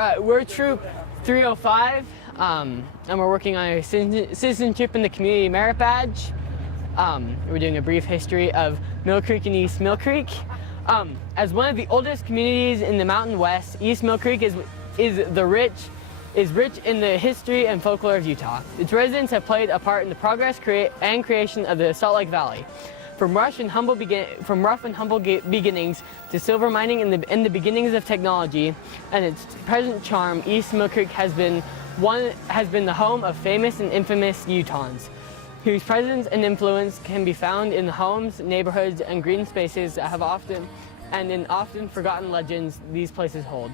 We're Troop 305, and we're working on a Citizenship in the Community Merit Badge. We're doing a brief history of Mill Creek and East Mill Creek. As one of the oldest communities in the Mountain West, East Mill Creek is rich in the history and folklore of Utah. Its residents have played a part in the progress and creation of the Salt Lake Valley. From rough and humble beginnings to silver mining in the beginnings of technology and its present charm, East Mill Creek has been the home of famous and infamous Utahns, whose presence and influence can be found in the homes, neighborhoods, and green spaces that have often forgotten legends these places hold.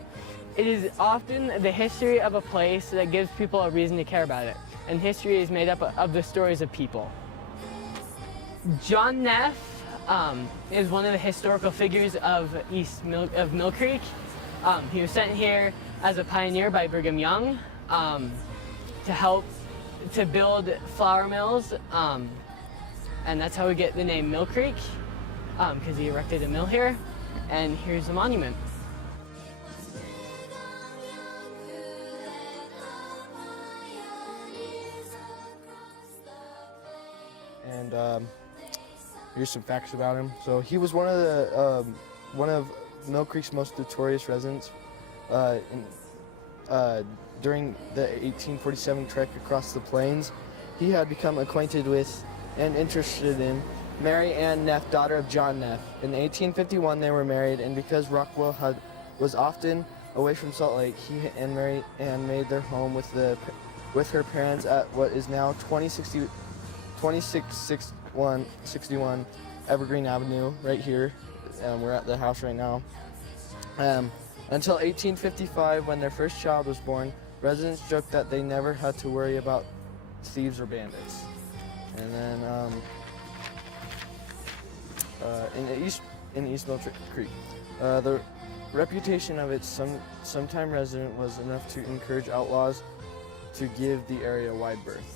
It is often the history of a place that gives people a reason to care about it, and history is made up of the stories of people. John Neff is one of the historical figures of Mill Creek. He was sent here as a pioneer by Brigham Young to help to build flour mills, and that's how we get the name Mill Creek, because he erected a mill here. And here's the monument. And here's some facts about him. So he was one of Mill Creek's most notorious residents. During the 1847 trek across the plains, he had become acquainted with and interested in Mary Ann Neff, daughter of John Neff. In 1851, they were married, and because Rockwell was often away from Salt Lake, he and Mary Ann made their home with her parents at what is now 2661 Evergreen Avenue, right here. We're at the house right now. Until 1855, when their first child was born, residents joked that they never had to worry about thieves or bandits. And then in East Mill Creek, the reputation of its sometime resident was enough to encourage outlaws to give the area wide berth.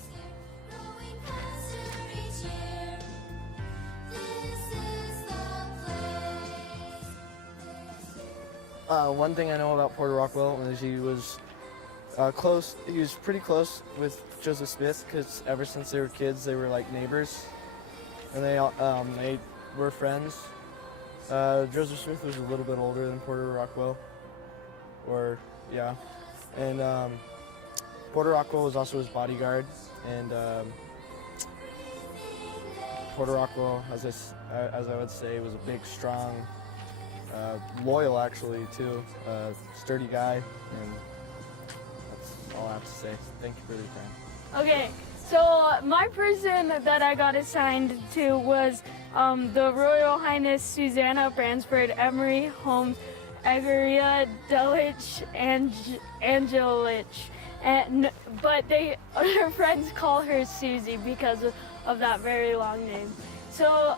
One thing I know about Porter Rockwell is he was close. He was pretty close with Joseph Smith because ever since they were kids, they were like neighbors, and they were friends. Joseph Smith was a little bit older than Porter Rockwell, and Porter Rockwell was also his bodyguard, and Porter Rockwell, as I would say, was a big, strong, loyal actually too, sturdy guy, and that's all I have to say. Thank you for your time. Okay, so my person that I got assigned to was the Royal Highness Susanna Bransford Emery Holmes Agaria Delich Angelich, but her friends call her Susie because of that very long name. So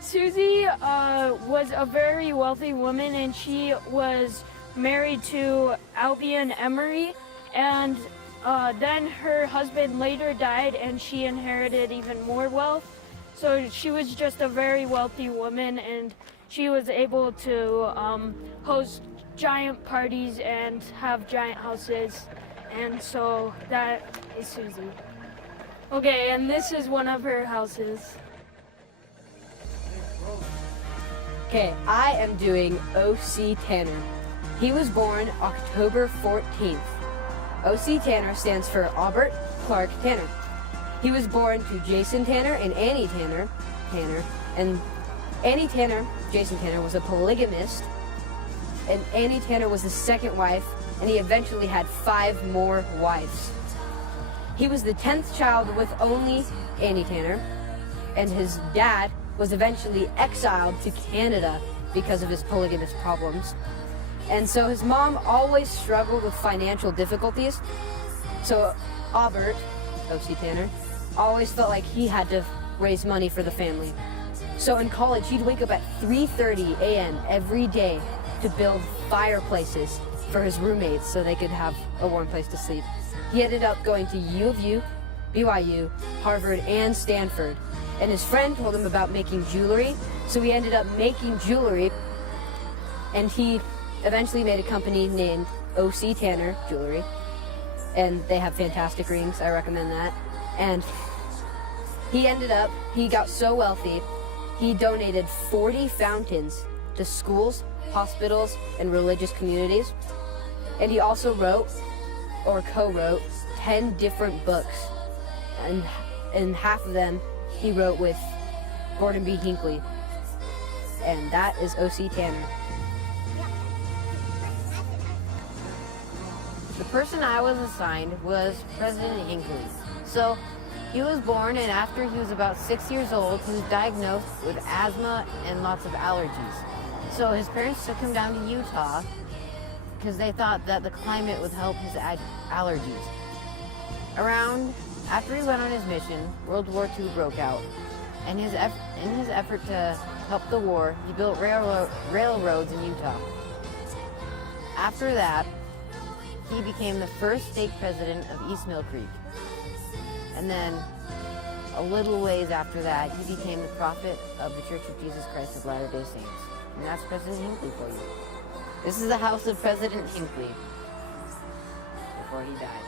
Susie was a very wealthy woman, and she was married to Albion Emery, and then her husband later died and she inherited even more wealth. So she was just a very wealthy woman, and she was able to host giant parties and have giant houses, and so that is Susie. Okay, and this is one of her houses. Okay, I am doing O.C. Tanner. He was born October 14th. O.C. Tanner stands for Albert Clark Tanner. He was born to Jason Tanner and Annie Tanner, and Annie Tanner, Jason Tanner, was a polygamist, and Annie Tanner was his second wife, and he eventually had 5 more wives. He was the 10th child with only Annie Tanner, and his dad was eventually exiled to Canada because of his polygamous problems. And so his mom always struggled with financial difficulties. So Albert, O.C. Tanner, always felt like he had to raise money for the family. So in college, he'd wake up at 3:30 a.m. every day to build fireplaces for his roommates so they could have a warm place to sleep. He ended up going to U of U, BYU, Harvard, and Stanford. And his friend told him about making jewelry, so he ended up making jewelry, and he eventually made a company named O.C. Tanner Jewelry, and they have fantastic rings. I recommend that. And he got so wealthy, he donated 40 fountains to schools, hospitals, and religious communities. And he also wrote or co-wrote 10 different books, and half of them he wrote with Gordon B. Hinckley. And that is O.C. Tanner. The person I was assigned was President Hinckley. So he was born, and after he was about 6 years old, he was diagnosed with asthma and lots of allergies. So his parents took him down to Utah because they thought that the climate would help his allergies. After he went on his mission, World War II broke out. And in his effort to help the war, he built railroads in Utah. After that, he became the first stake president of East Mill Creek. And then, a little ways after that, he became the prophet of the Church of Jesus Christ of Latter-day Saints. And that's President Hinckley for you. This is the house of President Hinckley before he died.